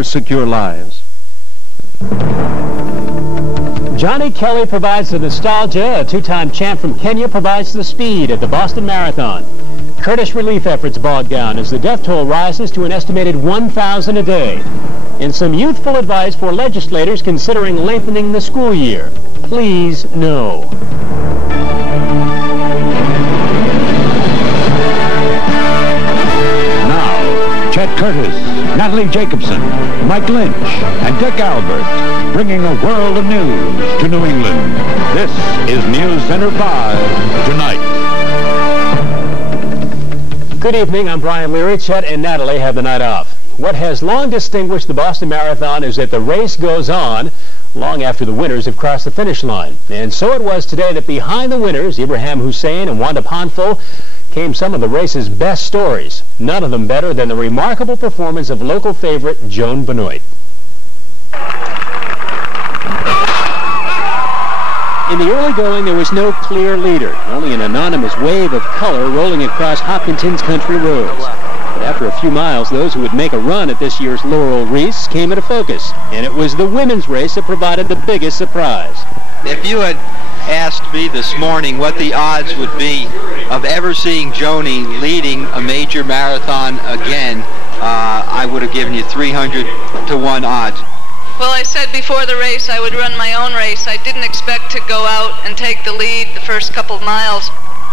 for secure lives. Johnny Kelly provides the nostalgia. A two-time champ from Kenya provides the speed at the Boston Marathon. Kurdish relief efforts bogged down as the death toll rises to an estimated 1,000 a day. And some youthful advice for legislators considering lengthening the school year. Please, no. Now, Chet Curtis, Natalie Jacobson, Mike Lynch, and Dick Albert, bringing a world of news to New England. This is News Center 5 tonight. Good evening, I'm Brian Leary. Chet and Natalie have the night off. What has long distinguished the Boston Marathon is that the race goes on long after the winners have crossed the finish line. And so it was today that behind the winners, Ibrahim Hussein and Wanda Ponfil, came some of the race's best stories. None of them better than the remarkable performance of local favorite Joan Benoit. In the early going, there was no clear leader, only an anonymous wave of color rolling across Hopkinton's country roads. But after a few miles, those who would make a run at this year's Laurel Wreaths came into focus, and it was the women's race that provided the biggest surprise. If you had asked me this morning what the odds would be of ever seeing Joni leading a major marathon again, I would have given you 300 to 1 odds. Well, I said before the race I would run my own race. I didn't expect to go out and take the lead the first couple of miles.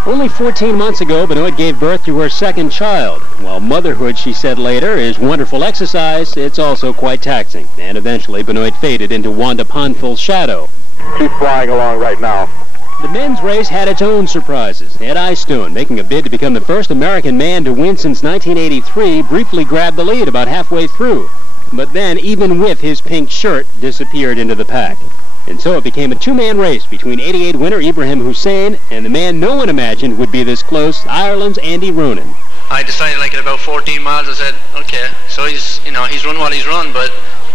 Only 14 months ago, Benoit gave birth to her second child. While motherhood, she said later, is wonderful exercise, it's also quite taxing. And eventually, Benoit faded into Wanda Ponfil's shadow. She's flying along right now. The men's race had its own surprises. Ed Eyestone, making a bid to become the first American man to win since 1983, briefly grabbed the lead about halfway through. But then, even with his pink shirt, disappeared into the pack. And so it became a two-man race between 88 winner Ibrahim Hussein and the man no one imagined would be this close, Ireland's Andy Ronan. I decided, like, at about 14 miles, I said, okay, so he's run what he's run, but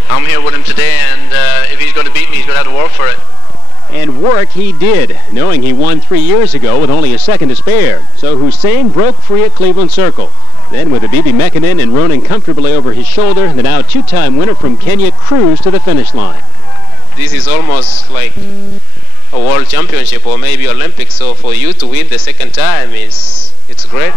I'm here with him today, and if he's going to beat me, he's going to have to work for it. And work he did, knowing he won 3 years ago with only a second to spare. So Hussein broke free at Cleveland Circle. Then, with a BB Mekinen and Ronan comfortably over his shoulder, the now two-time winner from Kenya cruised to the finish line. This is almost like a world championship or maybe Olympics, so for you to win the second time it's great.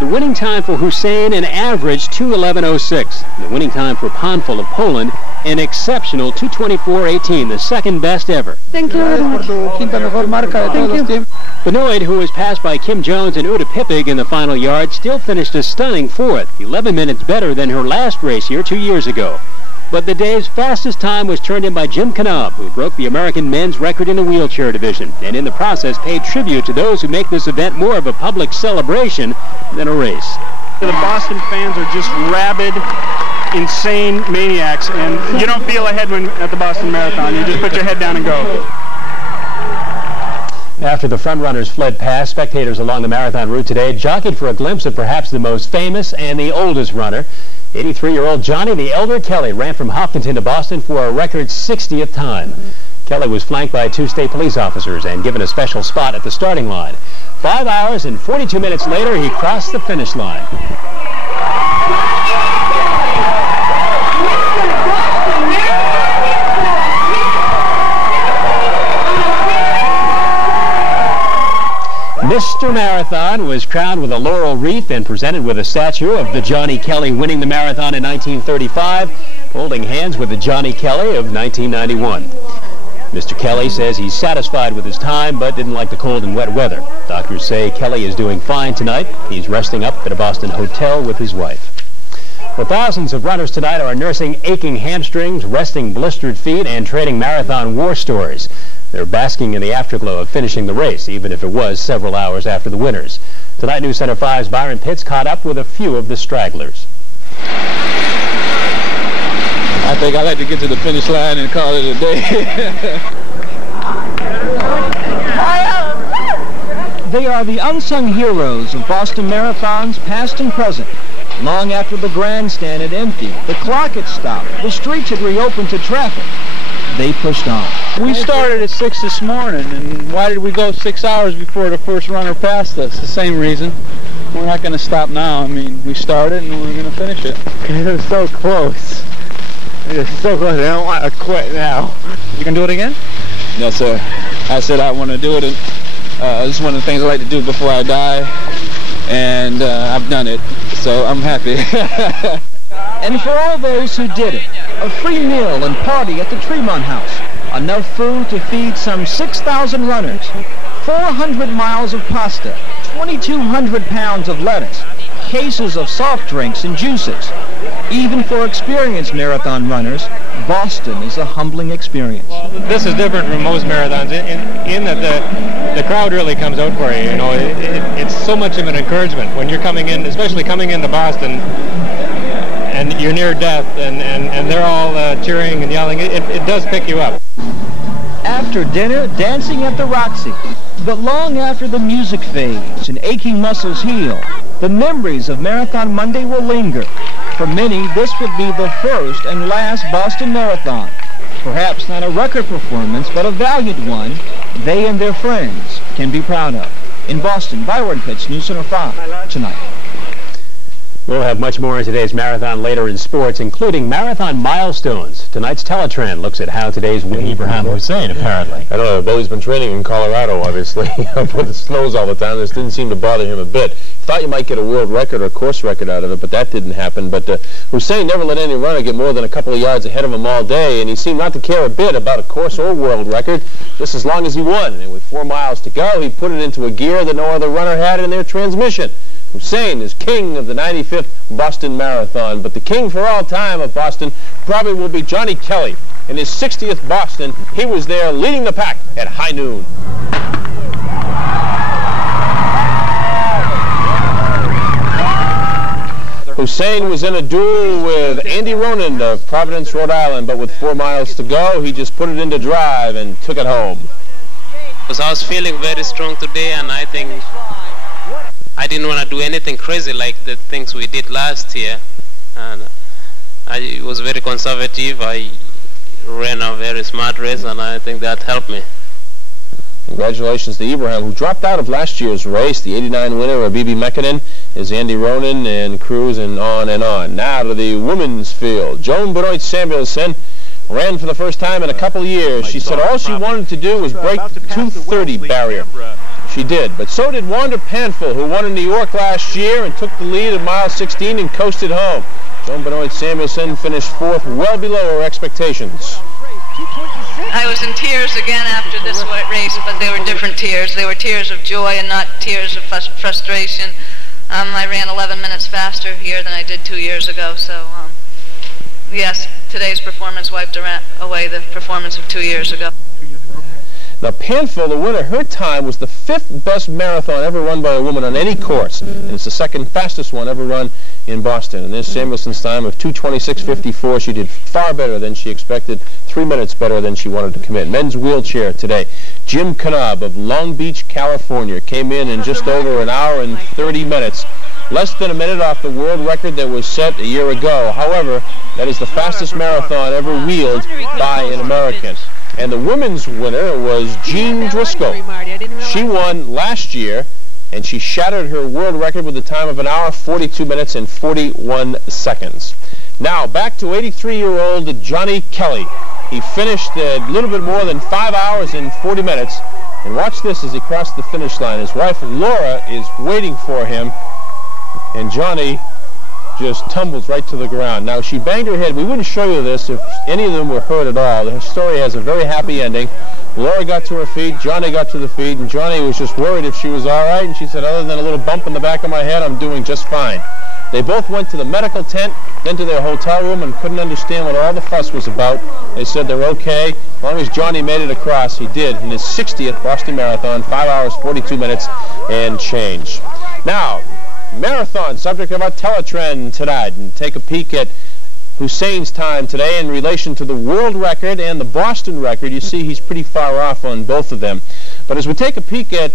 The winning time for Hussein, an average 2:11.06. The winning time for Ponfil of Poland, an exceptional 2:24.18, the second best ever. Thank you very much. Thank you. Benoit, who was passed by Kim Jones and Uta Pippig in the final yard, still finished a stunning fourth, 11 minutes better than her last race here 2 years ago. But the day's fastest time was turned in by Jim Knab, who broke the American men's record in the wheelchair division, and in the process paid tribute to those who make this event more of a public celebration than a race. The Boston fans are just rabid, insane maniacs, and you don't feel a headwind at the Boston Marathon. You just put your head down and go. After the front-runners fled past, spectators along the marathon route today jockeyed for a glimpse of perhaps the most famous and the oldest runner. 83-year-old Johnny the Elder Kelly ran from Hopkinton to Boston for a record 60th time. Kelly was flanked by 2 state police officers and given a special spot at the starting line. 5 hours and 42 minutes later, he crossed the finish line. Mr. Marathon was crowned with a laurel wreath and presented with a statue of the Johnny Kelly winning the marathon in 1935, holding hands with the Johnny Kelly of 1991. Mr. Kelly says he's satisfied with his time, but didn't like the cold and wet weather. Doctors say Kelly is doing fine tonight. He's resting up at a Boston hotel with his wife. Well, thousands of runners tonight are nursing aching hamstrings, resting blistered feet, and trading marathon war stories. They're basking in the afterglow of finishing the race, even if it was several hours after the winners. Tonight, News Center 5's Byron Pitts caught up with a few of the stragglers. I think I'd like to get to the finish line and call it a day. They are the unsung heroes of Boston marathons, past and present. Long after the grandstand had emptied, the clock had stopped, the streets had reopened to traffic, they pushed on. We started at 6 this morning, and why did we go 6 hours before the first runner passed us? The same reason. We're not going to stop now. I mean, we started and we're going to finish it. It was so close. It's so good. I don't want to quit now. You can do it again? No, sir. I said I want to do it. This is one of the things I like to do before I die, and I've done it, so I'm happy. And for all those who did it, a free meal and party at the Tremont House. Enough food to feed some 6,000 runners. 400 miles of pasta, 2,200 pounds of lettuce, cases of soft drinks and juices. Even for experienced marathon runners, Boston is a humbling experience. This is different from most marathons in that the crowd really comes out for you. You know, it's so much of an encouragement when you're coming in, especially coming into Boston, and you're near death, and they're all cheering and yelling. It does pick you up. After dinner, dancing at the Roxy. But long after the music fades and aching muscles heal, the memories of Marathon Monday will linger. For many, this would be the first and last Boston Marathon. Perhaps not a record performance, but a valiant one they and their friends can be proud of. In Boston, Byron Pitts, News Center 5, tonight. We'll have much more in today's marathon later in sports, including marathon milestones. Tonight's Teletrend looks at how today's Ibrahim Hussein, apparently. I don't know, Billy's been training in Colorado, obviously, where it snows all the time. This didn't seem to bother him a bit. Thought you might get a world record or a course record out of it, but that didn't happen. But Hussein never let any runner get more than a couple of yards ahead of him all day, and he seemed not to care a bit about a course or world record, just as long as he won. And with 4 miles to go, he put it into a gear that no other runner had in their transmission. Hussein is king of the 95th Boston Marathon, but the king for all time of Boston probably will be Johnny Kelly. In his 60th Boston, he was there leading the pack at high noon. Hussein was in a duel with Andy Ronan of Providence, Rhode Island, but with 4 miles to go, he just put it into drive and took it home. Because I was feeling very strong today, and I think I didn't want to do anything crazy like the things we did last year. And I was very conservative. I ran a very smart race, and I think that helped me. Congratulations to Ibrahim, who dropped out of last year's race. The '89 winner, Abibi Mekinen, is Andy Ronan and Cruz, and on and on. Now to the women's field. Joan Benoit Samuelson ran for the first time in a couple of years. She said all she wanted to do was break the 2:30 barrier. She did, but so did Wanda Panfil, who won in New York last year and took the lead at mile 16 and coasted home. Joan Benoit Samuelson finished 4th, well below her expectations. I was in tears again after this race, but they were different tears. They were tears of joy and not tears of frustration. I ran 11 minutes faster here than I did 2 years ago, so yes, today's performance wiped away the performance of 2 years ago. Now, Panfil, the winner, her time was the 5th best marathon ever run by a woman on any course, and it's the 2nd fastest one ever run in Boston. And there's Samuelson's time of 2:26:54. She did far better than she expected, 3 minutes better than she wanted to commit. Men's wheelchair today. Jim Knob of Long Beach, California, came in just over an hour and 30 minutes, less than a minute off the world record that was set a year ago. However, that is the fastest marathon ever wheeled by an American. And the women's winner was Jean Driscoll. She won last year, and she shattered her world record with a time of an hour, 42 minutes, and 41 seconds. Now, back to 83-year-old Johnny Kelly. He finished a little bit more than 5 hours and 40 minutes. And watch this as he crossed the finish line. His wife, Laura, is waiting for him, and Johnny just tumbles right to the ground. Now, she banged her head. We wouldn't show you this if any of them were hurt at all. The story has a very happy ending. Laura got to her feet, Johnny got to the feet, and Johnny was just worried if she was all right, and she said, other than a little bump in the back of my head, I'm doing just fine. They both went to the medical tent, then to their hotel room, and couldn't understand what all the fuss was about. They said they're okay. As long as Johnny made it across, he did in his 60th Boston Marathon, 5 hours, 42 minutes, and change. Now, marathon, subject of our teletrend tonight, and take a peek at Hussein's time today in relation to the world record and the Boston record. You see he's pretty far off on both of them. But as we take a peek at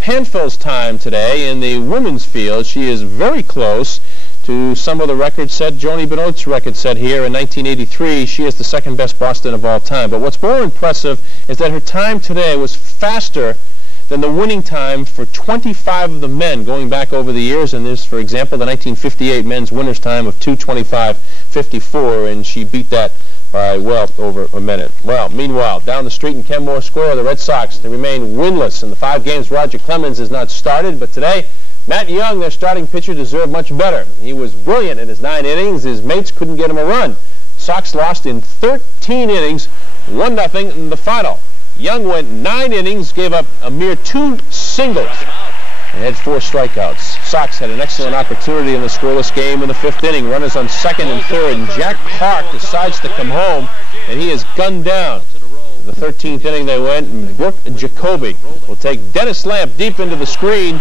Panfil's time today in the women's field, she is very close to some of the records set. Joanie Benoit's record set here in 1983. She is the 2nd best Boston of all time. But what's more impressive is that her time today was faster than the winning time for 25 of the men going back over the years. And there's, for example, the 1958 men's winner's time of 2:25:54, and she beat that by well over a minute. Well, meanwhile, down the street in Kenmore Square, the Red Sox, they remain winless in the 5 games Roger Clemens has not started, but today, Matt Young, their starting pitcher, deserved much better. He was brilliant in his 9 innings. His mates couldn't get him a run. Sox lost in 13 innings, 1-0 in the final. Young went 9 innings, gave up a mere 2 singles, and had 4 strikeouts. Sox had an excellent opportunity in the scoreless game in the 5th inning. Runners on 2nd and 3rd, and Jack Park decides to come home, and he is gunned down. In the 13th inning they went, and Brooke Jacoby will take Dennis Lamp deep into the screen,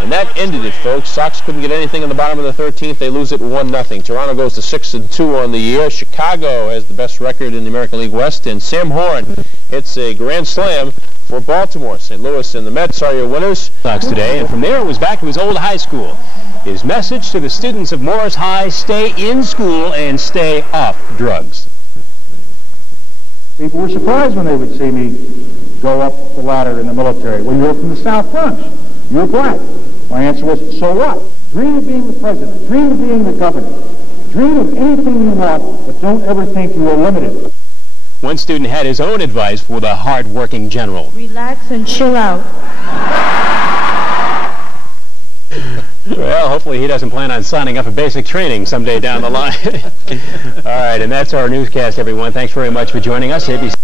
and that ended it, folks. Sox couldn't get anything in the bottom of the 13th. They lose it 1-0. Toronto goes to 6-2 on the year. Chicago has the best record in the American League West, and Sam Horn hits a grand slam for Baltimore. St. Louis and the Mets are your winners. Sox today, and from there it was back to his old high school. His message to the students of Morris High: stay in school and stay off drugs. People were surprised when they would see me go up the ladder in the military. Well, you're from the South Bronx. You're black. My answer was, so what? Dream of being the president. Dream of being the governor. Dream of anything you want, but don't ever think you are limited. One student had his own advice for the hard-working general. Relax and chill out. Well, hopefully he doesn't plan on signing up for basic training someday down the line. All right, and that's our newscast, everyone. Thanks very much for joining us. ABC